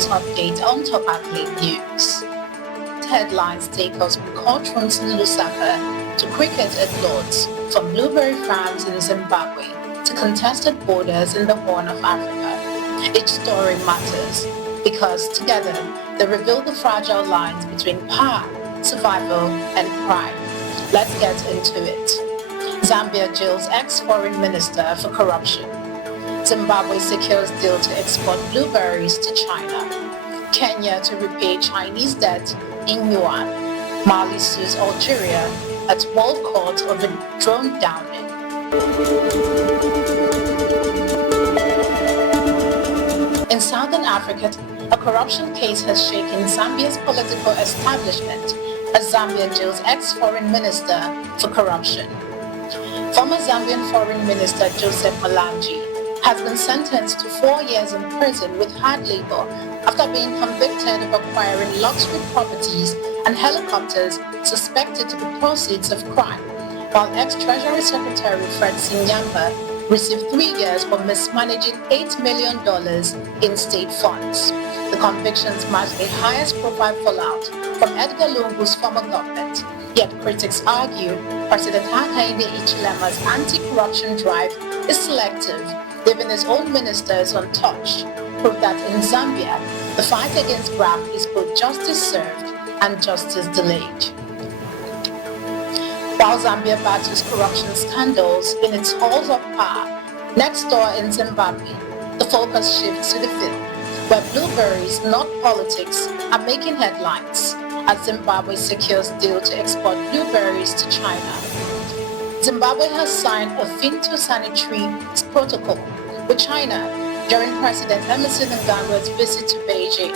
news update on top athlete news. Headlines take us from courtrooms in Lusaka to cricket at Lords, from blueberry farms in Zimbabwe to contested borders in the Horn of Africa. Each story matters because together they reveal the fragile lines between power, survival, and pride. Let's get into it. Zambia jails ex-foreign minister for corruption. Zimbabwe secures deal to export blueberries to China. Kenya to repay Chinese debt in Yuan. Mali sues Algeria at World Court over drone downing. In Southern Africa, a corruption case has shaken Zambia's political establishment as Zambia jails ex-foreign minister for corruption. Former Zambian Foreign Minister Joseph Malanji has been sentenced to 4 years in prison with hard labor after being convicted of acquiring luxury properties and helicopters suspected to be proceeds of crime, while ex-Treasury Secretary Fred Sinyamba received 3 years for mismanaging $8 million in state funds. The convictions mark the highest profile fallout from Edgar Lungu's former government. Yet critics argue President Hakainde Hichilema's anti-corruption drive is selective, leaving his own ministers untouched, proof that in Zambia, the fight against graft is both justice served and justice delayed. While Zambia battles corruption scandals in its halls of power, next door in Zimbabwe, the focus shifts to the field, where blueberries, not politics, are making headlines as Zimbabwe secures deal to export blueberries to China. Zimbabwe has signed a phytosanitary protocol with China during President Emerson Mnangagwa's visit to Beijing,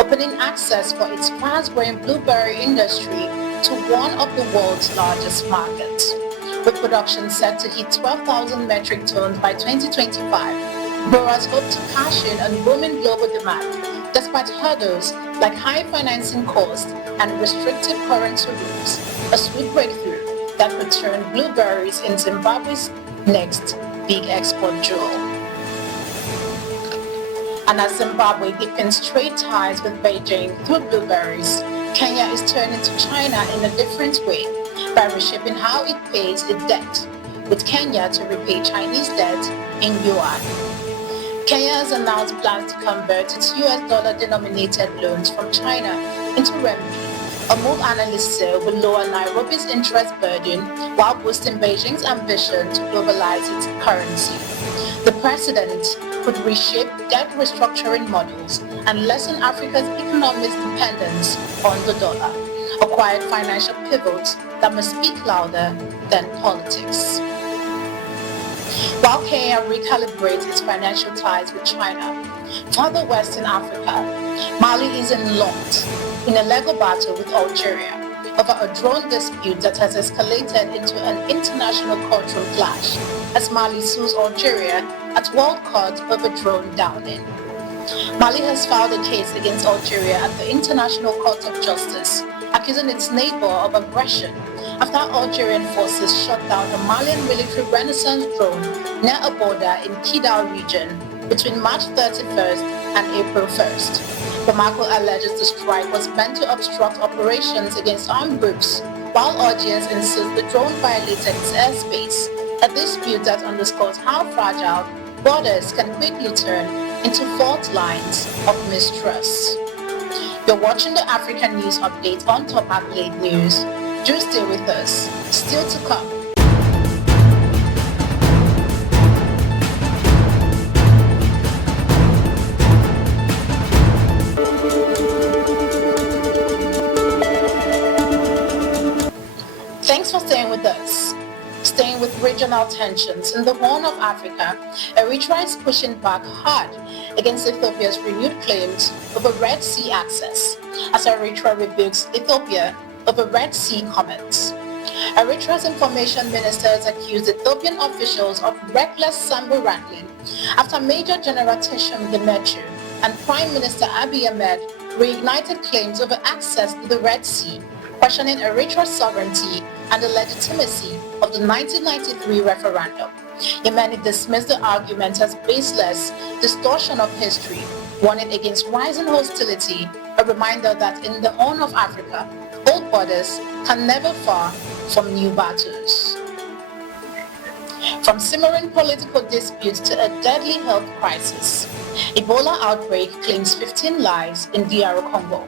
opening access for its fast-growing blueberry industry to one of the world's largest markets. With production set to hit 12,000 metric tons by 2025, growers hope to cash in on booming global demand, despite hurdles like high financing costs and restrictive currency rules, a sweet breakthrough that could turn blueberries in Zimbabwe's next big export jewel. And as Zimbabwe deepens trade ties with Beijing through blueberries, Kenya is turning to China in a different way by reshaping how it pays its debt, with Kenya to repay Chinese debt in Yuan. Kenya has announced plans to convert its US dollar-denominated loans from China into renminbi, a move analysts say will lower Nairobi's interest burden while boosting Beijing's ambition to globalize its currency. The president could reshape debt restructuring models and lessen Africa's economic dependence on the dollar, a quiet financial pivot that must speak louder than politics. While Kenya recalibrates its financial ties with China, further west in Africa, Mali is locked in a legal battle with Algeria over a drone dispute that has escalated into an international courtroom clash as Mali sues Algeria at World Court over drone downing. Mali has filed a case against Algeria at the International Court of Justice, accusing its neighbour of aggression after Algerian forces shot down a Malian military renaissance drone near a border in Kidal region between March 31st and April 1st. Bamako alleges the strike was meant to obstruct operations against armed groups, while audience insist the drone violated its airspace, a dispute that underscores how fragile borders can quickly turn into fault lines of mistrust. You're watching the African News Update on Top Athlete News. Do stay with us. Still to come. Thanks for staying with us. Staying with regional tensions in the Horn of Africa, Eritrea is pushing back hard against Ethiopia's renewed claims over Red Sea access, as Eritrea rebukes Ethiopia over Red Sea comments. Eritrea's information minister has accused Ethiopian officials of reckless Sambo wrangling after Major General Teshome Gemechu and Prime Minister Abiy Ahmed reignited claims over access to the Red Sea, questioning Eritrea's sovereignty and the legitimacy of the 1993 referendum. Yemeni dismissed the argument as baseless distortion of history, warning against rising hostility, a reminder that in the Horn of Africa, old borders can never far from new battles. From simmering political disputes to a deadly health crisis, Ebola outbreak claims 15 lives in DR Congo.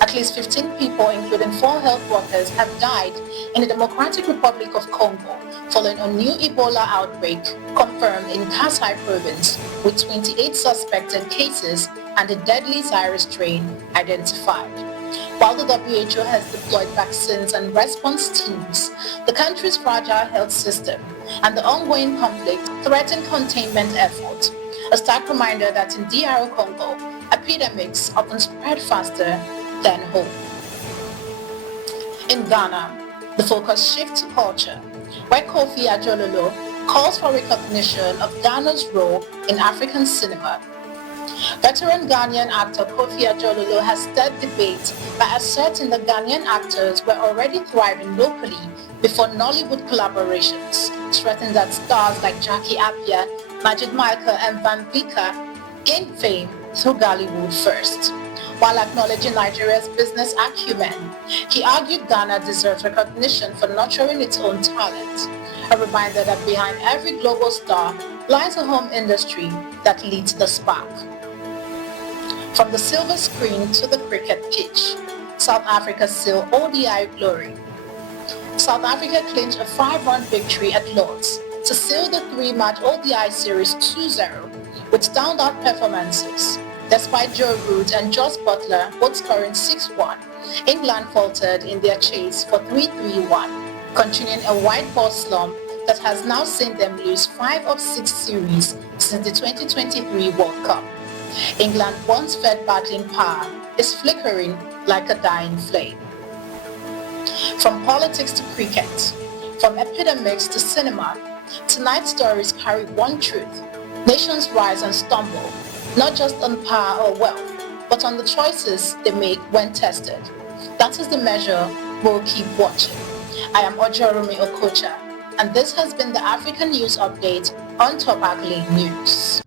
At least 15 people, including 4 health workers, have died in the Democratic Republic of Congo following a new Ebola outbreak confirmed in Kasai province, with 28 suspected cases and a deadly virus strain identified. While the WHO has deployed vaccines and response teams, the country's fragile health system and the ongoing conflict threaten containment efforts, a stark reminder that in DR Congo, epidemics often spread faster than hope. In Ghana, the focus shifts to culture, where Kofi Adjololo calls for recognition of Ghana's role in African cinema. Veteran Ghanaian actor Kofi Adjololo has stirred debate by asserting that Ghanaian actors were already thriving locally before Nollywood collaborations, stressing that stars like Jackie Appiah, Majid Malka and Van Vika gained fame through Gollywood first. While acknowledging Nigeria's business acumen, he argued Ghana deserves recognition for nurturing its own talent, a reminder that behind every global star lies a home industry that leads the spark. From the silver screen to the cricket pitch, South Africa still ODI glory. South Africa clinched a 5-run victory at Lord's to seal the 3-match ODI series 2-0 with standout performances. Despite Joe Root and Jos Buttler both scoring 6-1, England faltered in their chase for 3-3-1, continuing a white ball slump that has now seen them lose 5 of 6 series since the 2023 World Cup. England, once fed battling power, is flickering like a dying flame. From politics to cricket, from epidemics to cinema, tonight's stories carry one truth: nations rise and stumble, not just on power or wealth, but on the choices they make when tested. That is the measure we'll keep watching. I am Ojoromi Okocha, and this has been the African News Update on Top Agli News.